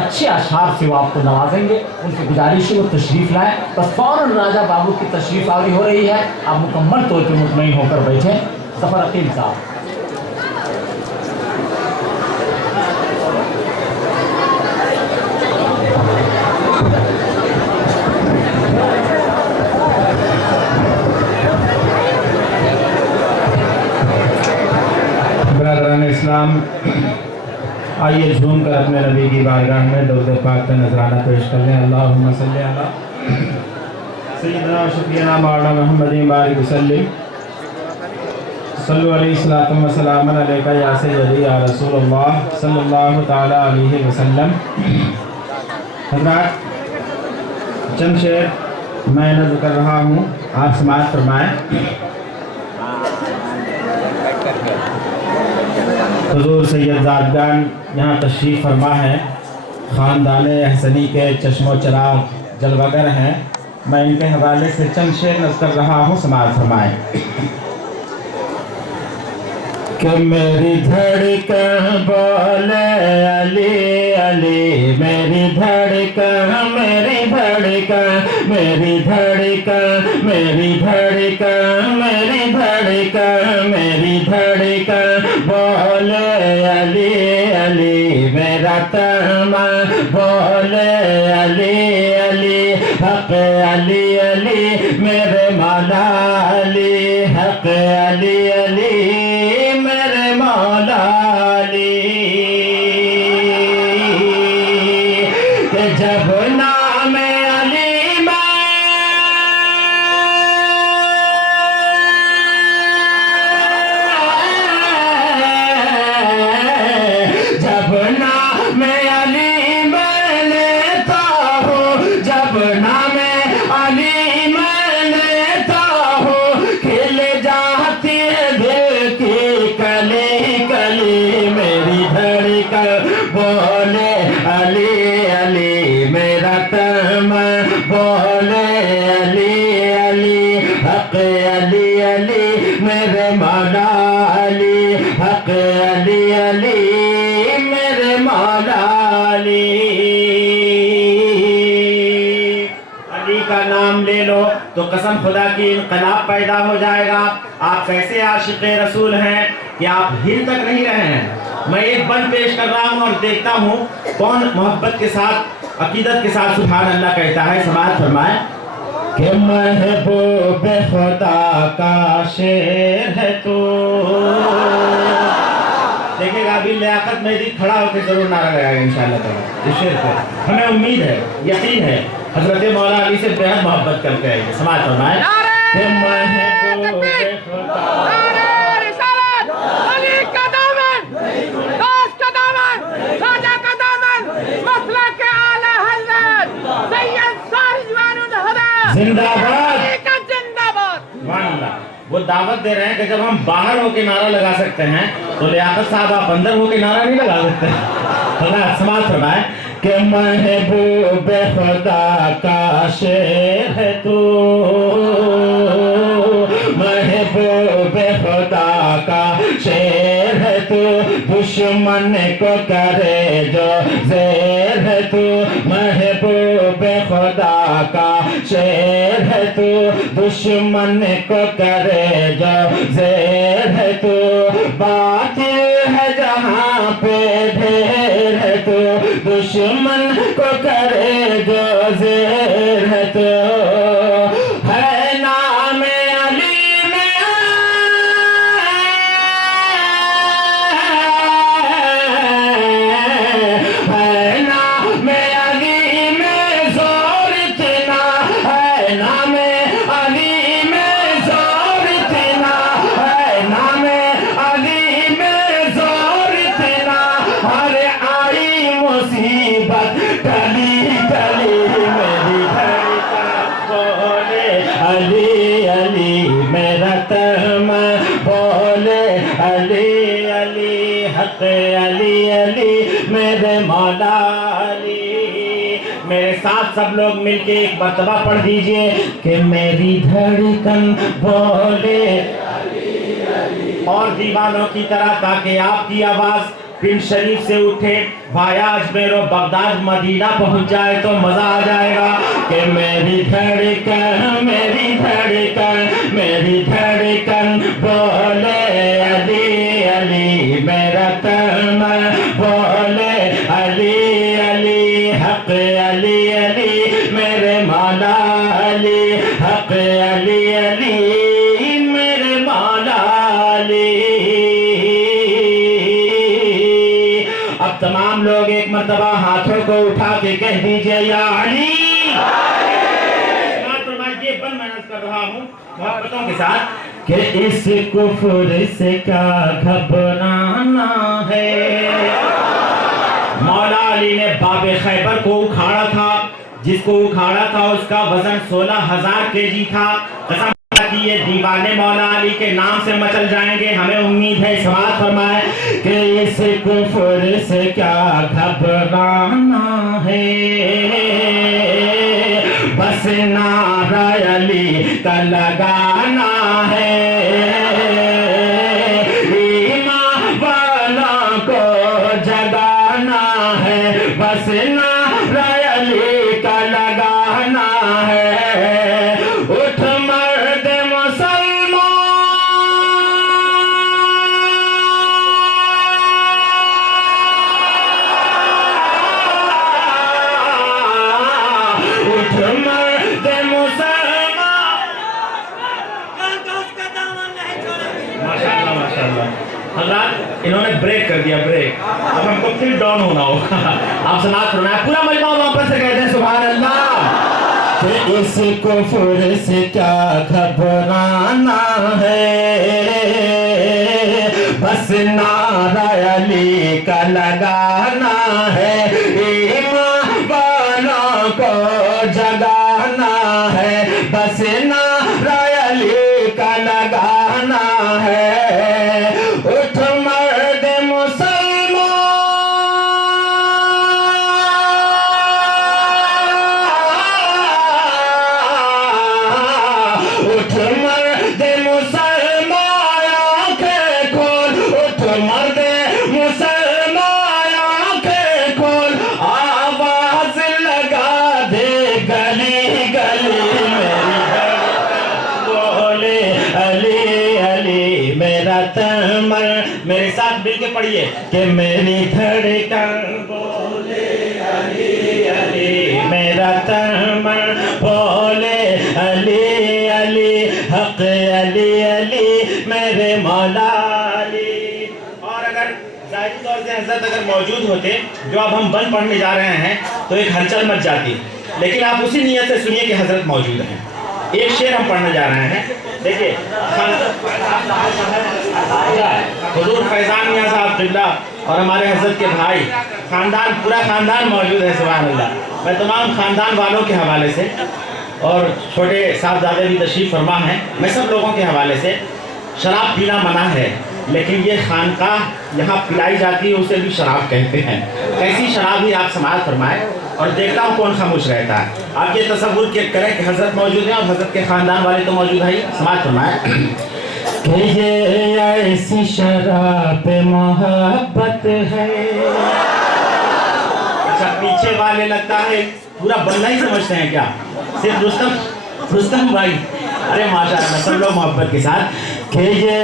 अच्छे अशआर से वो आपको नवाजेंगे। उनसे गुजारिश है वो तशरीफ़ लाएँ। बस फ़ौरन राजा बाबू की तशरीफ़ आवी हो रही है, आप मुकम्मल तौर पर मुतमईन होकर बैठें। ज़फ़र अकील साहब। बरादरान इस्लाम, आइए झूम कर अपने नबी की बारगाह में दरूद पाक का नजराना पेश कर लें। अल्लाहुम्मा सल्ली अला सय्यिदना व शफीना मौलाना मुहम्मदिन बारिक वसल्लिम सल्लु अलैहि सलातु व सलाम अलैका या सय्यदी या रसूलल्लाह सल्लल्लाहु तआला अलैहि वसल्लम। हज़रात, चंद शेर मैं नज़्म कर रहा हूँ, आप समाअत फरमाएं। हुज़ूर सैयद ज़ादगान यहाँ तशरीफ़ फरमा है, ख़ानदान अहसनी के चश्मो चराग जलवागर हैं। मैं इनके हवाले से चंद शेर नज़्म कर रहा हूँ, समाअत फरमाएं। कि मेरी धड़कन बोले अली अली, मेरी धड़कन मेरी धड़कन मेरी धड़कन मेरी धड़कन मेरी धड़कन मेरी धड़कन बोले अली अली, मेरा तमा बोले अली अली, हक़ अली अली मेरे मौला अली, हक़ अली अली मेरे मौला अली। कि जब नाम अली में जब नाम अली मैं लेता हूँ, जब नाम अली मैं लेता हूँ, खिल जाती है दिल की कली कली। मेरी धड़कन बोले अली अली, मेरा तमा बोले अली अली, हक़ अली अली मेरे मौला अली, हक़ अली अली मेरे मौला अली। अली का नाम ले लो तो कसम खुदा की इनकलाब पैदा हो जाएगा। आप कैसे आशिक़ रसूल हैं कि आप हिल तक नहीं रहे हैं। मैं एक बंद पेश कर रहा हूँ और देखता हूँ कौन मोहब्बत के साथ अकीदत के साथ सुभान अल्लाह कहता है। समाअत फरमाए। कि महबूब खुदा का शेर है तू। देखिएगा अभी लियाकत मेहदी खड़ा होकर जरूर नारा लगाएगा इंशाअल्लाह ताला इस शेर पर। हमें उम्मीद है, यकीन है, हजरत मौला अली से बेहद मोहब्बत करके आएंगे। समाअत फरमाए। कि महबूब खुदा जिंदाबाद जिंदाबाद। वो दावत दे रहे हैं कि जब हम बाहर होके नारा लगा सकते हैं तो लियाकत साहब आप अंदर होके नारा नहीं लगा सकते। समाअत फरमाए। कि महबूब खुदा का शेर है तू, महबूब खुदा का शेर है तू, दुश्मन को करे जो ज़ेर है तू, महबूब खुदा का शेर है तू, दुश्मन को करे जो ज़ेर है तू, बातिल है जहाँ पे ढेर है तू, दुश्मन को करे जो ज़ेर है तू, है नाम अली में है नाम अली में जोर इतना, है नाम अली में जोर इतना, है नाम अली में जोर इतना, हर आई मुसीबत टली टली, मेरी धड़कन बोले अली अली, मेरा तमा बोले अली अली, हक़ अली अली मेरे मौला अली। मेरे साथ सब लोग मिलके एक मर्तबा पढ़ दीजिए कि मेरी धड़कन बोले अली अली, और दीवानों की तरह, ताकि आपकी आवाज पिंड शरीफ से उठे, भाया अजमेर और बगदाद मदीना पहुंच जाए तो मजा आ जाएगा कि मेरी धड़कन बोले अली अली, मेरा तन बोले अली अली, हक अली अली, मेरे मौला अली, हक अली अली, मेरे मौला अली। अब तमाम लोग एक मर्तबा हाथों को उठा के कह दीजिए या अली। ये बन मेहनत कर रहा हूँ मोहब्बतों के साथ कि इस कुफ्र से क्या घबराना है। मौला अली ने बाबे खैबर को उखाड़ा था, जिसको उखाड़ा था उसका वजन 16,000 केजी था। कसम कि ये दीवाने मौला अली के नाम से मचल जाएंगे। हमें उम्मीद है, समाअत फरमाए कि इस कुफ्र से क्या घबराना है, बस नारा अली का लगाना है, ईमान वालों को जगाना है, बस नारा अली का लगाना है। उठ मर्द मुसलमान, उठ मर्द मुसलमान। माशाअल्लाह माशाअल्लाह। हज़रात इन्होंने ब्रेक कर दिया, ब्रेक। अब हमको फिर डाउन होना होगा। आप समाअत फरमाएं, पूरा मजमा वापस से कहते हैं सुभान अल्लाह। कि इस कुफ्र से क्या घबराना है, बस नारा अली का लगाना है, ईमान वालों को जगाना है, बस नारा अली का लगाना है। उठ मर्द मुसलमान, उठ मर्द मुसलमान, आंखें खोल, उठ मर्द मुसलमान, आंखें खोल, आवाज लगा दे गली गली, मेरी धड़कन बोले अली अली, मेरा तमन। मेरे साथ मिलके पढ़िए कि मेरी धड़कन बोले अली अली, मेरा तमन बोले अली अली, हक अली अली, मेरे मौला अली। और अगर ज़ाहिरी तौर से हज़रत अगर मौजूद होते जो अब हम बंद पढ़ने जा रहे हैं तो एक हलचल मच जाती, लेकिन आप उसी नीयत से सुनिए कि हज़रत मौजूद हैं। एक शेर हम पढ़ने जा रहे हैं, देखिए। हुजूर फैज़ान मियां साहब क़िबला और हमारे हज़रत के भाई, ख़ानदान, पूरा ख़ानदान मौजूद है, सुभान अल्लाह। मैं तमाम ख़ानदान वालों के हवाले से और छोटे साहबजादे भी तशरीफ़ फरमा हैं, मैं सब लोगों के हवाले से, शराब पीना मना है, लेकिन ये खानकाह यहाँ पिलाई जाती है उसे भी शराब कहते हैं। कैसी शराब ही आप समाअत फरमाएं और देखता हूँ कौन खामोश रहता है। आप ये तसव्वुर करें कि हज़रत मौजूद हैं और हज़रत के ख़ानदान वाले तो मौजूद है ही। समाअत फरमाएं कि ये ऐसी शराब मोहब्बत है। अच्छा, पीछे वाले लगता है पूरा बंदा ही समझते हैं क्या? सिर्फ रुस्तम भाई, अरे माशाअल्लाह, सब लोग मोहब्बत के साथ कि ये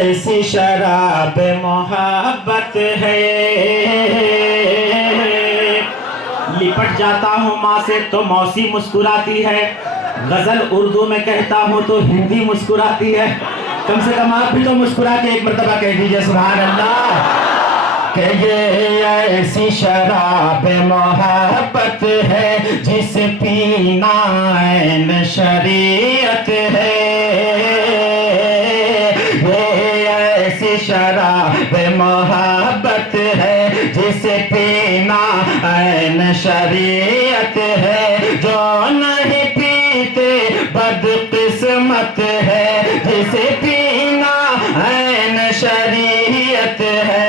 ऐसी शराब मोहब्बत है, लिपट जाता हूँ माँ से तो मौसी मुस्कुराती है, गजल उर्दू में कहता हूँ तो हिंदी मुस्कुराती है। कम से कम आप भी तो मुस्कुरा के एक मर्तबा कह दीजिए सुभान अल्लाह। कि ये ऐसी शराब मोहब्बत है जिस पीना ऐन शरीयत है, ये ऐसी शराब मोहब्बत है जिस पीना ऐन शरीयत है, जो नहीं पीते बदकिस्मत है, जिसे पीना ऐन शरीयत है।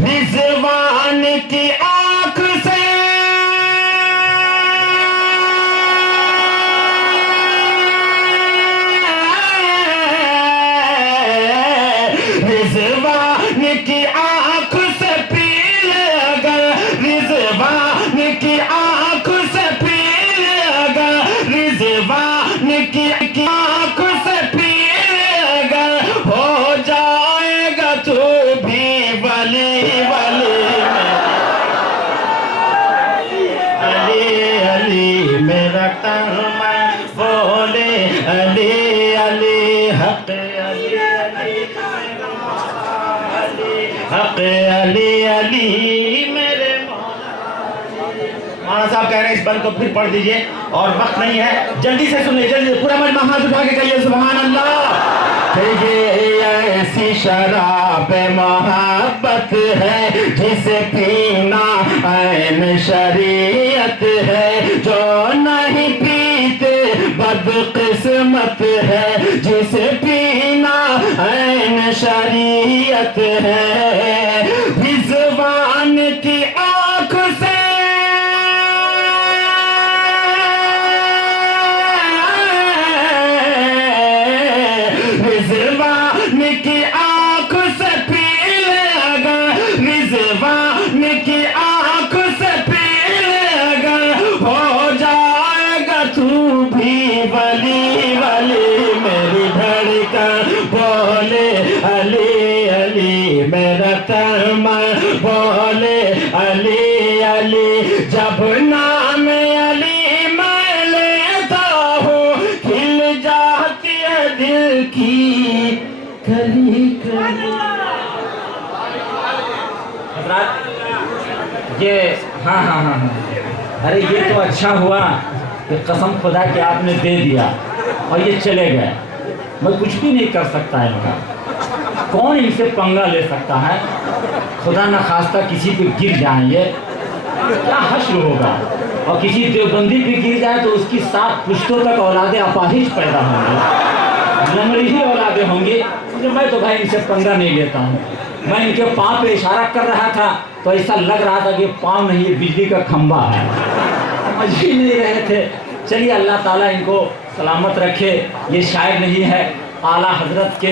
रिज़वान की आँख से रिज़वान की आँख حق علی علی حق علی علی میرے مولانا صاحب کہہ رہے ہیں اس بند کو پھر پڑھ دیجئے اور وقت نہیں ہے، جلدی سے سنیے، جلدی پورا مجمع ہاتھ اٹھا کے کہیے سبحان اللہ۔ یہ ایسی شراب محبت ہے جسے پینا عین شریعت ہے، جو نہیں پیتے بد قسمت ہے، جسے پینا عین شریعت ہے۔ رضوان کی آنکھ سے رضوان کی آنکھ سے پی لے گا، رضوان کی آنکھ سے پی لے گا، ہو جائے گا تو بھی ولی ولی میری دھڑکن بولے علی علی میرا تمن بولے علی علی، جب نام علی میں لیتا ہوں کھل جاتی ہے دل کی کلی کلی۔ حضرات یہ ہاں ارے یہ تو اچھا ہوا کہ قسم خدا کہ آپ نے دے دیا اور یہ چلے گئے، میں کچھ بھی نہیں کر سکتا ان کا، کون ان سے پنگا لے سکتا ہے؟ خدا نخواستہ کسی پہ گر جائیں یہ کیا حشر ہوگا، اور کسی دیوبندی پہ گر جائے تو اس کی 7 پشتوں تک اولادیں اپاہج پیدا ہوں گے، لنگڑی ہی اولادیں ہوں گی۔ میں تو بھائی ان سے پنگا نہیں لیتا ہوں، میں ان کے پاؤں پہ اشارہ کر رہا تھا تو ایسا لگ رہا تھا کہ پاؤں نہیں، یہ بجلی کا کھمبا ہے، سمجھ ہی نہیں رہے تھے۔ چلیے اللہ تعالیٰ ان کو سلامت رکھے، یہ شاعر نہیں ہے، اعلیٰ حضرت کے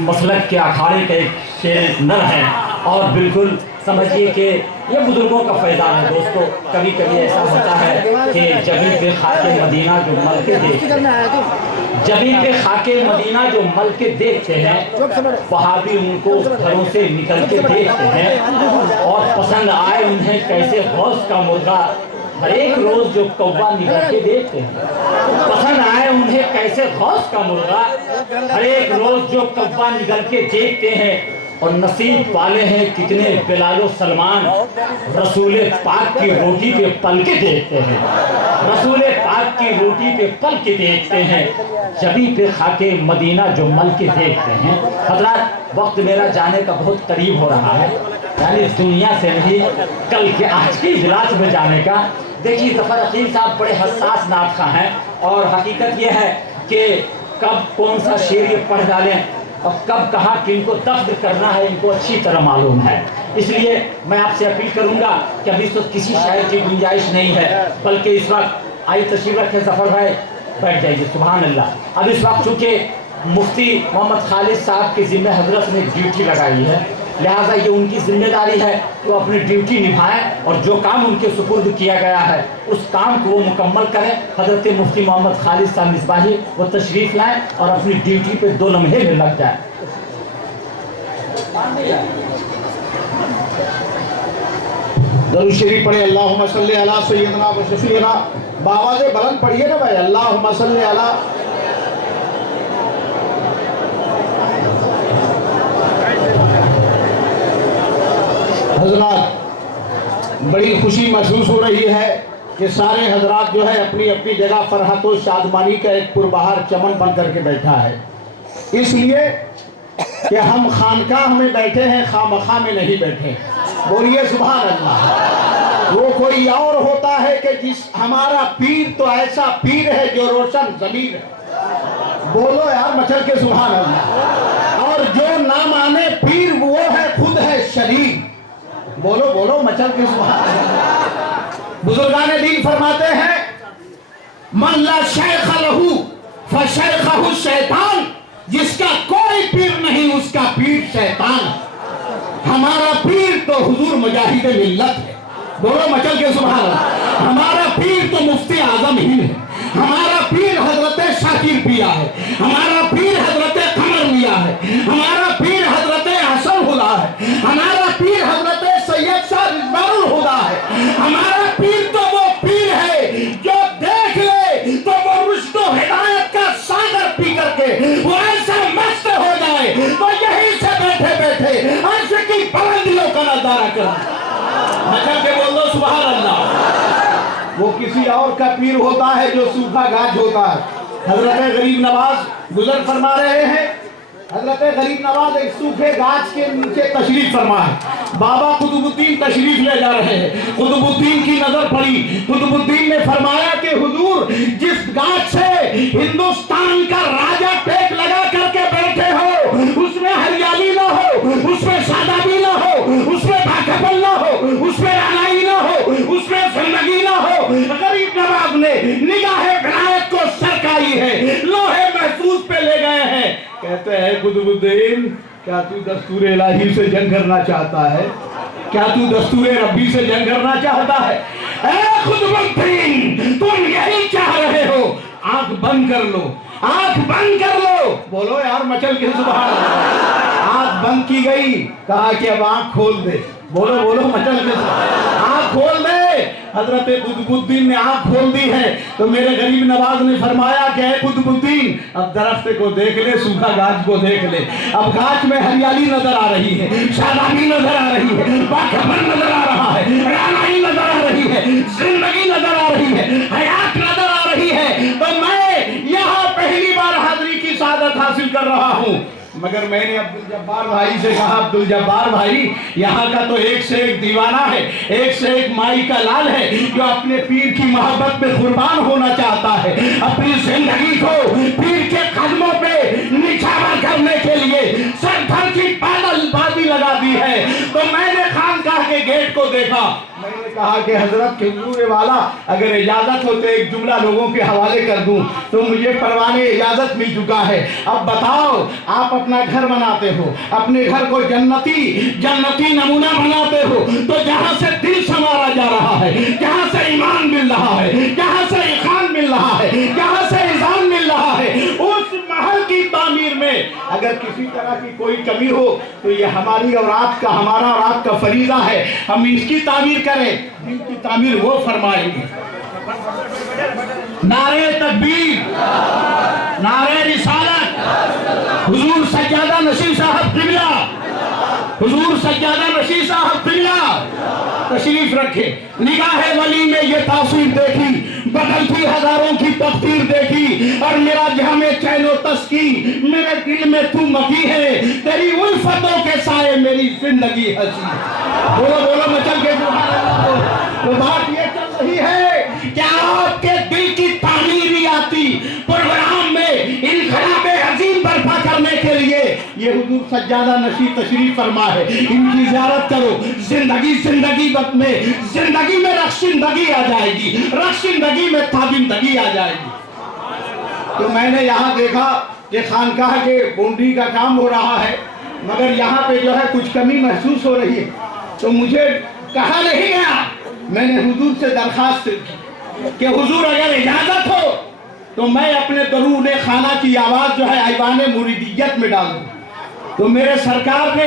مسلک کے اکھاڑے کا ایک شعر نر ہے، اور بالکل سمجھیے کہ یہ بزرگوں کا فیضان ہے دوستو۔ کبھی کبھی ایسا ہوتا ہے کہ جبیں پہ خاک مدینہ جو مل کے دیکھتے ہیں، جبیں پہ خاک مدینہ جو مل کے دیکھتے ہیں، وہاں بھی ان کو گھروں سے نکل کے دیکھتے ہیں، اور پسند آئے انہیں کیسے غوث کا مرغا ہر ایک روز جو کوّا نگل کے دیکھتے ہیں، پسند آئے انہیں کیسے غوث کا مرغا ہر ایک روز جو کوّا نگل کے دیکھتے ہیں، اور نصیب والے ہیں کتنے بلال و سلمان رسول پاک کی روٹی پہ پل کے دیکھتے ہیں، رسول پاک کی روٹی پہ پل کے دیکھتے ہیں، جبیں پہ خاک مدینہ جو مل کے دیکھتے ہیں۔ حضرات وقت میرا جانے کا بہت قریب ہو رہا ہے، یعنی دنیا سے نہیں کل کے آج کی اجلاس میں جانے کا۔ دیکھیے ظفر عقیل صاحب بڑے حساس ناطق ہیں، اور حقیقت یہ ہے کہ کب کون سا شعر یہ پڑھ ڈالیں اور کب کہاں کن کو دفن کرنا ہے ان کو اچھی طرح معلوم ہے، اس لیے میں آپ سے اپیل کروں گا کہ ابھی تو کسی شاعر کی گنجائش نہیں ہے، بلکہ اس وقت آئی تشریف رکھے ظفر بھائی، بیٹھ جائیے سبحان اللہ۔ اب اس وقت چونکہ مفتی محمد خالد صاحب کے ذمہ حضرت نے ڈیوٹی لگائی ہے، لہٰذا یہ ان کی ذمہ داری ہے کہ وہ اپنی ڈیوٹی نبھائیں، اور جو کام ان کے سپرد کیا گیا ہے اس کام کو وہ مکمل کریں۔ حضرت مفتی محمد خالد صاحب مصباحی وہ تشریف لائیں اور اپنی ڈیوٹی پہ 2 لمحے میں لگ جائیں۔ درود شریف پڑھے، اللہم صلی علی سیدنا و شفیعنا، بآواز بلند پڑھیے نا بھائی، اللہم صلی علی۔ حضرات بڑی خوشی محسوس ہو رہی ہے کہ سارے حضرات جو ہے اپنی اپنی جگہ فرحت و شادمانی کا ایک پربہار چمن بن کر کے بیٹھا ہے، اس لیے کہ ہم خانقاہ میں بیٹھے ہیں، خامخواہ میں نہیں بیٹھے۔ بولیے سبحان اللہ۔ وہ کوئی اور ہوتا ہے کہ ہمارا پیر تو ایسا پیر ہے جو روشن ضمیر ہے، بولو یار مچل کے سبحان اللہ۔ اور جو نہ مانے پیر وہ ہے خود ہے شریر، بولو بولو مچل کے سبحان اللہ۔ بزرگان دین فرماتے ہیں من لا شیخ لہو فشیخہ الشیطان، جس کا کوئی پیر نہیں اس کا پیر شیطان۔ ہمارا پیر تو حضور مجاہد ملت ہے، بولو مچل کے سبحان اللہ۔ ہمارا پیر تو مفتی اعظم ہی ہے، ہمارا پیر حضرت شاکر پیا ہے، ہمارا پیر حضرت قمر میاں ہے، ہمارا پیر حضرت حسن خدا ہے، ہمارا پیر حضرت سید شاہ رضوان الہدا ہے، ہمارا پیر تو وہ پیر ہے جو دیکھ لے تو وہ رشد و ہدایت کا ساغر پی کر کے وہ ایسا कर मचल के बोल दो सुभान अल्लाह। वो किसी और का पीर होता है जो सूखा गाज होता है। हजरत गरीब नवाज गुजर फरमा रहे हैं। हजरत गरीब नवाज एक सूखे गाछ के नीचे तशरीफ फरमा है। बाबा कुतुबुद्दीन तशरीफ ले जा रहे हैं। कुतुबुद्दीन की नजर पड़ी। कुतुबुद्दीन ने फरमाया कि हुजूर, जिस गाछ से हिंदुस्तान का राजा टेक लगा करके बैठे हो, उसमें हरियाली ना हो, उसमें शादाबी ना हो, उसमें भागपन ना हो, उसमें रानाई ना हो, उसमें जिंदगी ना हो। गरीब नवाज ने निगाहे विनायत को सरकाई है, लोहे महफूज पे ले गए हैं। कहते हैं कुतुबुद्दीन, क्या तू दस्तूर इलाही से जंग करना चाहता है? क्या तू दस्तूर रब्बी से जंग करना चाहता है? ऐ कुतुबुद्दीन, तुम यही चाह रहे हो? आंख बंद कर लो, आंख बंद कर लो। बोलो यार मचल के सुभान अल्लाह। आंख बंद की गई, कहा कि अब आंख खोल दे। बोलो बोलो मचल के आंख खोल दे। हजरत कुतुबुद्दीन ने आंख खोल दी है तो मेरे गरीब नवाज ने फरमाया कि कुतुबुद्दीन, अब दरख्त को देख ले, सूखा गाछ को देख ले। अब गाछ में हरियाली नजर आ रही है, शादाबी नजर आ रही है, बाखबर नजर आ रहा है, रानाई नजर आ रही है, जिंदगी नजर आ रही है, हयात नजर आ रही है। तो मैं यहाँ पहली बार हाजिरी की सादत हासिल कर रहा हूँ। मगर मैंने अब्दुल जब्बार भाई से कहा, अब्दुल जब्बार भाई, यहाँ का तो एक से एक दीवाना है, एक से एक माई का लाल है, जो अपने पीर की मोहब्बत में कुर्बान होना चाहता है। अपनी जिंदगी को पीर के कदमों पे निछावर करने के लिए सर भर की पैदल बाजी लगा दी है। तो मैंने खानकाह के गेट को देखा। मैंने कहा कि हजरत खिजूर वाला, अगर इजाजत हो तो एक जुमला लोगों के हवाले कर दूं। तो मुझे परवाने इजाजत मिल चुका है। अब बताओ, आप अपना घर बनाते हो, अपने घर को जन्नती नमूना बनाते हो, तो जहां से दिल संवारा जा रहा है, जहां से ईमान मिल रहा है, जहां से इखान मिल रहा है, जहां से इजान मिल रहा है, उस महल की तामीर में अगर किसी तरह की कोई कमी हो तो ये हमारी और आपका, हमारा और आपका फरीजा है। हम इसकी तामीर करें, इनकी तामीर वो फरमाएंगे। नारे तकबीर, नारे रिसालत। हुजूर सज्जादा नशीर साहब किबला, हुजूर सज्जादा नशीर साहब किबला तशरीफ रखे। निगाहे वली ने ये तासीर देखी, बदलती हजारों की तकदीर देखी, और मेरा जहां में चैनो तस्की, मेरे दिल में तू मकी है, तेरी उल्फतों के साए मेरी जिंदगी हंसी। बोलो बोलो मचल के सुभान अल्लाह। तो बात ये चल रही है कि आपके दिल की तामीरियाती प्रोग्राम में इनकलाब अजीम बर्पा करने के लिए ये हुजूर सज्जादा नशीर तशरीफ फरमा है। इनकी ज़ियारत करो। जिंदगी वक्त में जिंदगी में रख्शिंदगी आ जाएगी, रख्शिंदगी में ताबिंदगी आ जाएगी। तो मैंने यहाँ देखा कि खानकाह के बाउंड्री का काम हो रहा है, मगर यहाँ पे जो है कुछ कमी महसूस हो रही है। तो मुझे कहा नहीं गया, मैंने हुजूर से दरखास्त की कि हुजूर अगर इजाजत हो तो मैं अपने दरूने खाना की आवाज जो है ऐवाने मुरीदियत में डाल दूं। तो मेरे सरकार ने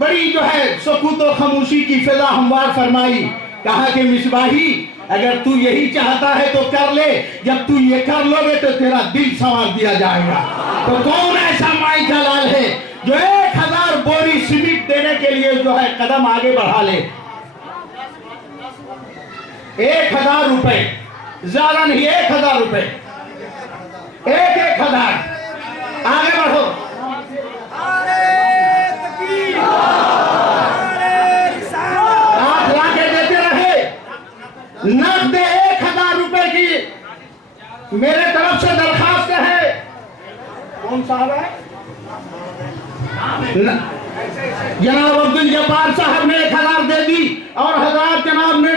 बड़ी जो है सुकूत व खामोशी की फिजा हमवार फरमाई। कहा कि मिसबाही, अगर तू यही चाहता है तो कर ले, जब तू ये कर लोगे तो तेरा दिल संवार दिया जाएगा। तो कौन ऐसा माई का लाल है जो 1000 बोरी सीमेंट देने के लिए जो है कदम आगे बढ़ा ले? 1000 रुपए, ज्यादा नहीं, 1000 रुपए, 1000 आगे बढ़ो। आप लाके देते रहे, नकद 1000 रुपए की मेरे तरफ से दरखास्त है। कौन साहब है? जनाब अब्दुल जब्बार साहब ने 1000 दे दी, और 1000 जनाब ने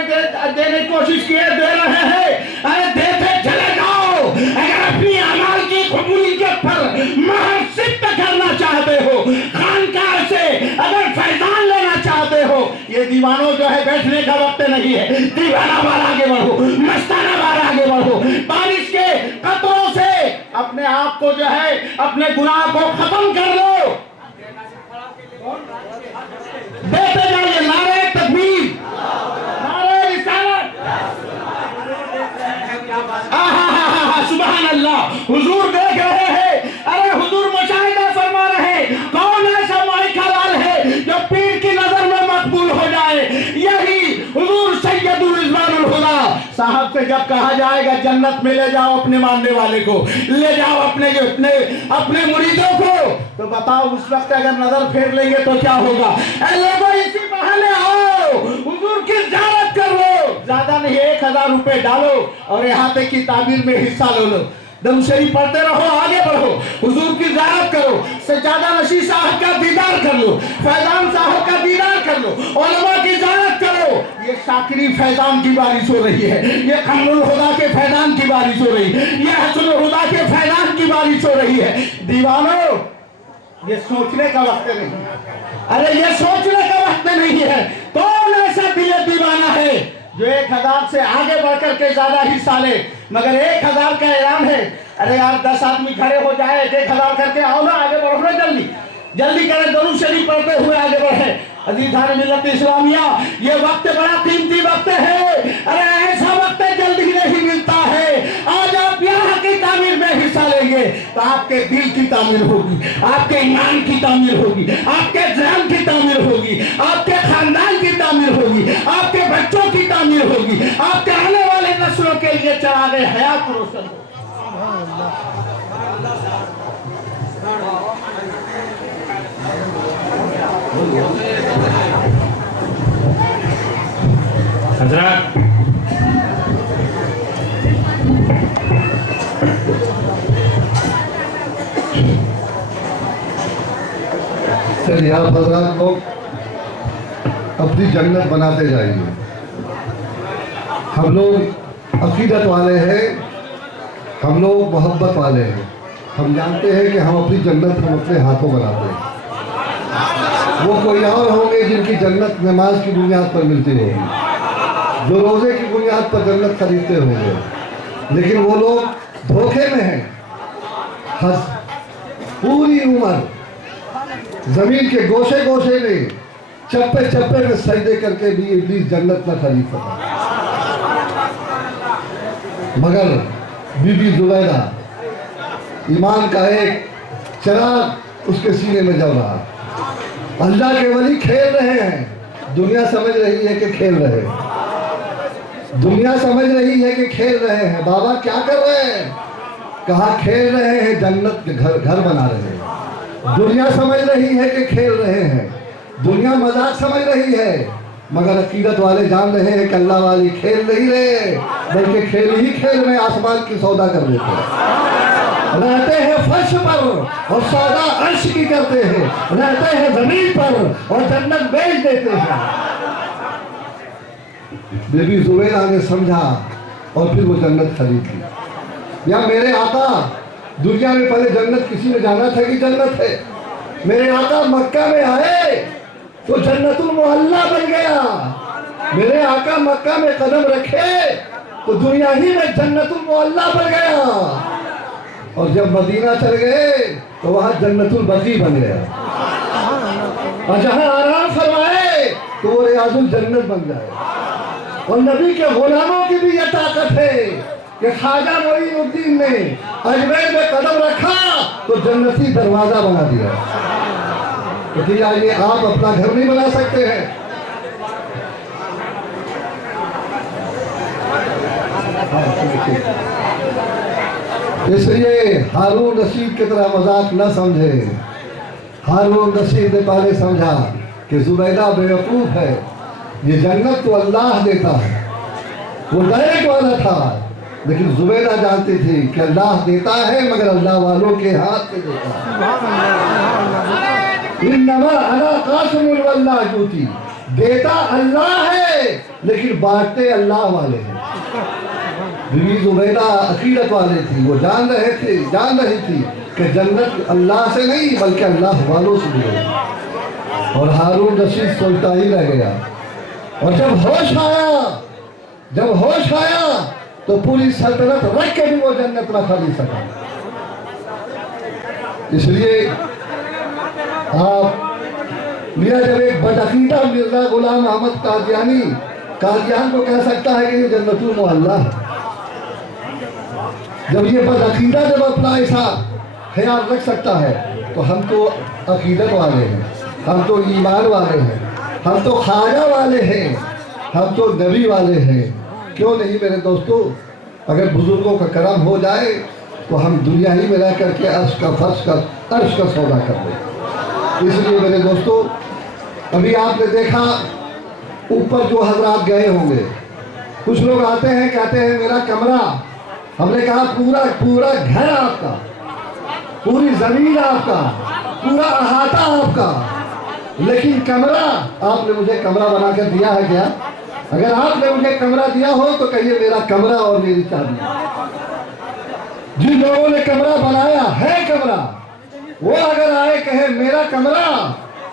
देने की कोशिश किए, दे रहे हैं। अरे देते चले जाओ। अगर अपनी अमाल की कबूलियत पर महर सिद्ध करना चाहते हो, खानकाह से अगर फैजान लेना चाहते हो, ये दीवानों जो है बैठने का वक्त नहीं है। दीवाना बार आगे बढ़ो, मस्ताना बार आगे बढ़ो। बारिश के कतरों से अपने आप को जो है, अपने गुनाह को खत्म कर लो। देते जाइए, नारे तकबीर, नारे रिसालत। सुभान अल्लाह। हुजूर देख रहे हैं, अरे हुजूर मुशाहिदा फरमा रहे हैं, कौन ऐसा माई का लाल है जो पीर की नजर में मकबूल हो जाए? जब कहा जाएगा जन्नत में ले जाओ अपने मानने वाले को, ले जाओ अपने मुरीदों को, तो बताओ उस वक्त अगर नजर फेर लेंगे तो क्या होगा? ऐ लोगों, इसी बहाने आओ, हुजूर की ज़ियारत कर लो, ज्यादा नहीं 1000 रुपए डालो और यहाँ पे की तामीर में हिस्सा ले लो, दम शरीफ पढ़ते रहो, आगे बढ़ो, हुजूर की ज़ियारत करो, सज्जादा नशीं साहब का दीदार कर लो, फैजान साहब का दीदार कर लो, उलमा की ज़ियारत करो। ये शाकिरी फैजान की बारिश हो रही है, ये कमरुल हुदा के फैजान की बारिश हो रही है, ये हसनुल हुदा के फैजान की बारिश हो रही है। दीवानों, ये सोचने का वक्त नहीं, अरे ये सोचने का वक्त नहीं है। कौन ऐसा दिले दीवाना है जो 1000 से आगे बढ़कर के ज्यादा हिस्सा ले? मगर 1000 का ऐलान है, अरे यार 10 आदमी खड़े हो जाए, 1000 करके आओ ना, आगे बढ़ो ना, जल्दी जल्दी करें, दरूद शरीफ पढ़ते हुए आगे बढ़े। अजीज़ान मिल्लत इस्लामिया, ये वक्त बड़ा कीमती वक्त है, अरे ऐसा वक्त जल्दी नहीं मिलता है। आज आप यहाँ की तामीर में हिस्सा लेंगे तो आपके दिल की तामीर होगी, आपके ईमान की तामीर होगी, आपके ज़हन की तामीर होगी, आपके खानदान की तामीर होगी, आपके बच्चों की तामीर होगी, आपके आने वाले नस्लों के लिए चरागे हयात रोशन होगी। हजरत, चलिए आप हजरात लोग अपनी जन्नत बनाते जाइए। हम लोग अकीदत वाले हैं, हम लोग मोहब्बत वाले हैं, हम जानते हैं कि हम अपनी जन्नत हम अपने हाथों बनाते हैं। वो कोई और होंगे जिनकी जन्नत नमाज की बुनियाद पर मिलती होगी, जो रोज़े की बुनियाद पर जन्नत खरीदते होंगे, लेकिन वो लोग धोखे में हैं। पूरी उम्र जमीन के गोशे गोशे में, चप्पे चप्पे में सजदे करके भी इब्लीस जन्नत न खरीद सका। मगर बीबी जुबैदा, ईमान का एक चिराग उसके सीने में जल रहा। अल्लाह के वली खेल रहे हैं, दुनिया समझ रही है कि खेल रहे हैं, दुनिया समझ रही है कि खेल रहे हैं। बाबा क्या कर रहे हैं? कहा खेल रहे हैं, जन्नत के घर बना रहे हैं। दुनिया समझ रही है कि खेल रहे हैं, दुनिया मजाक समझ रही है, मगर अकीदत वाले जान रहे हैं कि अल्लाह वाली खेल नहीं रहे, बल्कि खेल ही खेल में आसमान की सौदा कर देते हैं। रहते हैं फर्श पर और सौदा अर्श की करते हैं, रहते हैं जमीन पर और जन्नत बेच देते हैं। बीबी जुबैदा ने समझा और फिर वो जन्नत खरीद ली। या मेरे आका, दुनिया में पहले जन्नत किसी ने जाना था कि जन्नत है? मेरे आका मक्का में आए तो जन्नतुल मुअल्ला बन गया। मेरे आका मक्का में कदम रखे तो दुनिया ही में जन्नतुल मुअल्ला बन गया, और जब मदीना चल गए तो वहां जन्नतुल बकी बन गया, और जहां आराम फरमाए तो वो रियाजुल जन्नत बन जाए। और नबी के गुलामों की भी ये ताकत है कि ख्वाजा मोइनुद्दीन ने अजमेर में कदम रखा तो जन्नती दरवाजा बना दिया। तो क्या ये आप अपना घर नहीं बना सकते हैं? इसलिए हारून रशीद की तरह मजाक न समझे। हारून रशीद ने पहले समझा कि जुबैदा बेवकूफ है, ये जन्नत तो अल्लाह देता है, वो डायरेक्ट वाला था। लेकिन जुबैदा जानती थी कि अल्लाह देता है मगर अल्लाह वालों के हाथ से देता है। इन्नमा अना कासिमुल वल्लाह यूती, देता अल्लाह है लेकिन बांटते अल्लाह वाले हैं। बीबी जुबैदा अकीदत वाले थी, वो जान रही थी कि जन्नत अल्लाह से नहीं बल्कि अल्लाह वालों से मिलेगी। और हारून रशीद सोचता ही रह गया। और जब होश आया तो पूरी सल्तनत रख के भी वो जन्नत न खरीद सका। इसलिए आप मेरा जब एक बदअकीदा मिर्जा गुलाम अहमद कादियान को कह सकता है कि ये जन्नतुल मुअल्ला है, जब ये बदअकीदा जब अपना ऐसा ख्याल रख सकता है, तो हम तो अकीदत वाले हैं, हम तो ईमान वाले हैं, हम तो ख्वाजा वाले हैं, हम तो नबी वाले हैं। क्यों नहीं मेरे दोस्तों? अगर बुजुर्गों का करम हो जाए तो हम दुनिया ही में रह करके अर्श का सौदा कर लें। इसलिए मेरे दोस्तों, अभी आपने देखा ऊपर जो हजरात गए होंगे, कुछ लोग आते हैं कहते हैं मेरा कमरा, हमने कहा पूरा घर आपका, पूरी जमीन आपका, पूरा अहाता आपका, लेकिन कमरा आपने मुझे कमरा बना कर दिया है क्या? अगर आपने मुझे कमरा दिया हो तो कहिए मेरा कमरा और मेरी चाबी। जिन लोगों ने कमरा बनाया है कमरा, वो अगर आए कहे मेरा कमरा,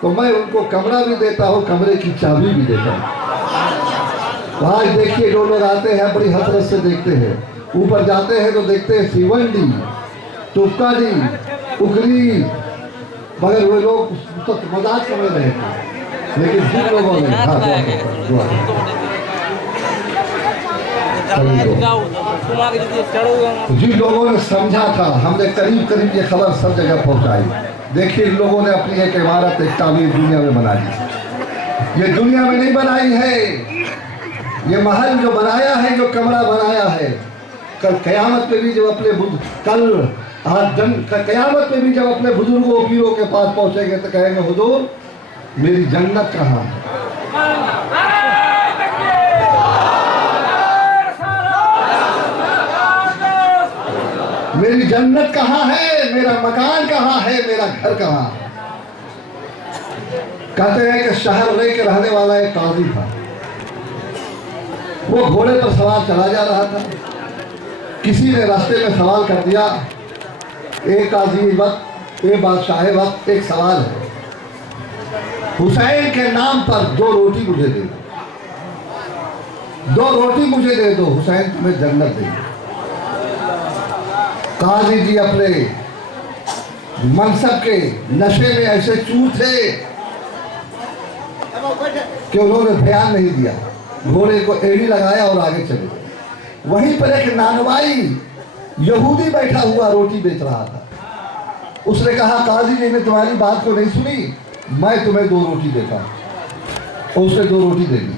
तो मैं उनको कमरा भी देता हूँ, कमरे की चाबी भी देता हूँ। आज देखिए जो लोग आते हैं बड़ी हसरत से देखते हैं, ऊपर जाते हैं तो देखते हैं सीवंडी, टुपका जी, उकरी, मगर वो लोग तो मजाक समझ रहे थे। लेकिन जिन लोगों ने जिन लोगों ने समझा था, हमने करीब करीब ये खबर सब जगह पहुंचाई। देखिए इन लोगों ने अपनी एक इमारत, एक तामीर दुनिया में बना ली। ये दुनिया में नहीं बनाई है, ये महल जो बनाया है, जो कमरा बनाया है, कल कयामत में भी जब अपने कयामत में भी जब अपने बुजुर्गों पीरों के पास पहुंचेंगे तो कहेंगे हुजूर मेरी जन्नत कहाँ है? मेरी जन्नत कहाँ है? मेरा मकान कहाँ है? मेरा घर कहाँ है? कहते हैं कि शहर के रहने वाला एक काजी था, वो घोड़े पर सवार चला जा रहा था। किसी ने रास्ते में सवाल कर दिया, एक काजी वक्त, एक बादशाह वक्त, एक सवाल है, हुसैन के नाम पर 2 रोटी मुझे दे दो, 2 रोटी मुझे दे दो, हुसैन तुम्हें जन्नत देंगे। काजी जी अपने मनसब के नशे में ऐसे चूर थे कि उन्होंने ध्यान नहीं दिया, घोड़े को एड़ी लगाया और आगे चले गए। वहीं पर एक नानवाई यहूदी बैठा हुआ रोटी बेच रहा था। उसने कहा काजी जी ने तुम्हारी बात को नहीं सुनी, मैं तुम्हें 2 रोटी देता हूं। और उसने 2 रोटी दे दी।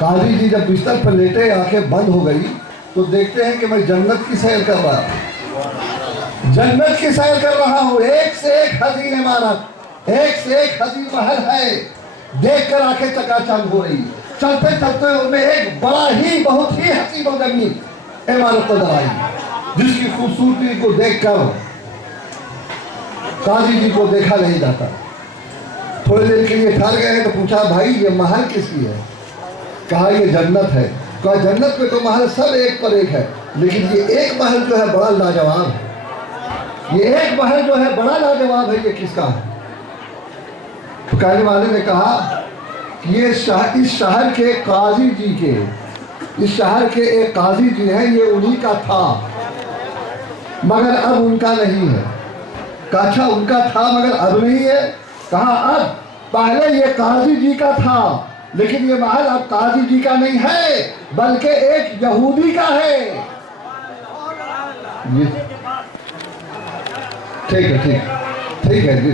काजी जी जब बिस्तर पर लेटे, आंखें बंद हो गई तो देखते हैं कि मैं जन्नत की सैर कर रहा हूं, जन्नत की सैर कर रहा हूं। एक से एक हसीन इमारत, एक से एक हसीन महल है, देखकर आंखें चकाचौंध हो रही। चलते चलते उनमें एक बड़ा ही बहुत ही हसीन और जमीन इमारत नजर आई, जिसकी खूबसूरती को देखकर काजी जी को देखा नहीं जाता। थोड़ी देर के लिए ठहर गए तो पूछा भाई ये महल किसकी है? कहा ये जन्नत है। कहा जन्नत में तो महल सब एक पर एक है, लेकिन ये एक महल जो है बड़ा लाजवाब है, ये एक महल जो है बड़ा लाजवाब है, ये किसका है? तो कहने वाले ने कहा कि ये इस शहर के काजी जी के, इस शहर के एक काजी जी हैं, ये उन्हीं का था, मगर अब उनका नहीं है। कहा अच्छा उनका था मगर अब नहीं है? कहा अब पहले ये काजी जी का था, लेकिन ये महल अब काजी जी का नहीं है बल्कि एक यहूदी का है। ये ठीक है, ठीक है जी,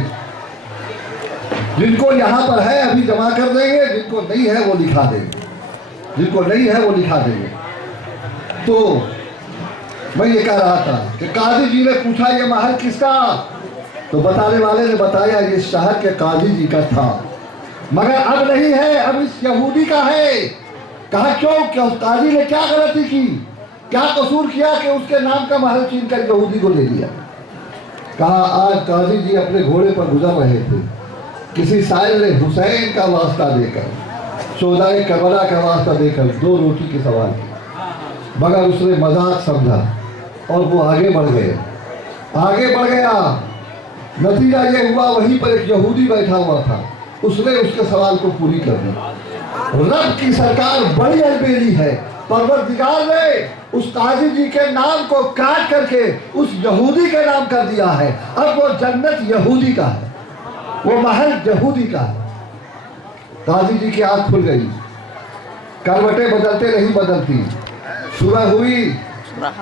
जिनको यहाँ पर है अभी जमा कर देंगे, जिनको नहीं है वो लिखा देंगे, जिनको नहीं है वो लिखा देंगे। तो मैं ये कह रहा था कि काजी जी ने पूछा ये महल किसका? तो बताने वाले ने बताया ये शहर के काजी जी का था, मगर अब नहीं है, अब इस यहूदी का है। कहा क्यों काजी ने क्या गलती की, क्या कसूर किया कि उसके नाम का महल छीन कर यहूदी को ले लिया? कहा आज काजी जी अपने घोड़े पर गुजर रहे थे, किसी साइल ने हुसैन का वास्ता देकर, शोहदाए करबला का वास्ता देकर 2 रोटी की सवाल की, मगर उसने मजाक समझा और वो आगे बढ़ गया। नतीजा ये हुआ वहीं पर एक यहूदी बैठा हुआ था, उसने उसके सवाल को पूरी कर दी। रब की सरकार बड़ी अलबेली है, परवरदिगार ने उस काजी जी के नाम को काट करके उस यहूदी के नाम कर दिया है। अब वो जन्नत यहूदी का है, वो महल यहूदी का है। काजी जी की आंख खुल गई, करवटें बदलते नहीं बदलती। सुबह हुई,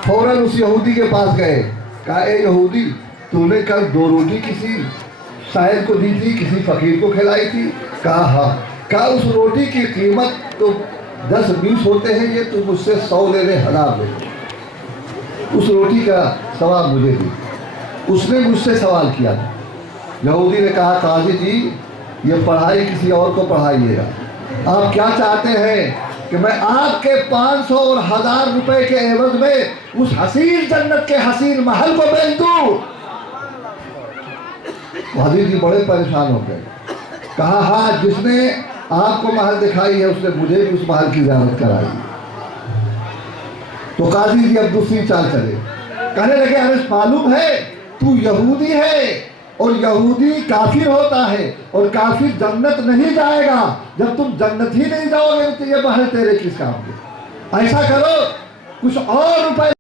फौरन उस यहूदी के पास गए, कहा ए यहूदी तूने कल 2 रोटी किसी शायर को दी थी, किसी फकीर को खिलाई थी? कहा हाँ। कहा उस रोटी की कीमत तो 10-20 होते हैं, ये तू मुझसे 100 ले ले, 1000 ले। उस रोटी का सवाल मुझे दी। उसने मुझसे सवाल किया। यहूदी ने कहा, काजी जी ये पढ़ाई किसी और को पढ़ाइएगा, आप क्या चाहते हैं कि मैं आपके 500 और 1000 रुपए के एवज में उस हसीन जन्नत के हसीन महल को बेच दूं? हाजी जी बड़े परेशान हो गए। कहा, हाँ, जिसने आपको महल दिखाई है उसने मुझे भी उस महल की ज़ियारत कराई। तो काजी जी अब दूसरी चाल चले, कहने लगे, अरे मालूम है तू यहूदी है और यहूदी काफिर होता है और काफिर जन्नत नहीं जाएगा, जब तुम जन्नत ही नहीं जाओगे तो ये महल तेरे किस काम के? ऐसा करो, कुछ और रुपए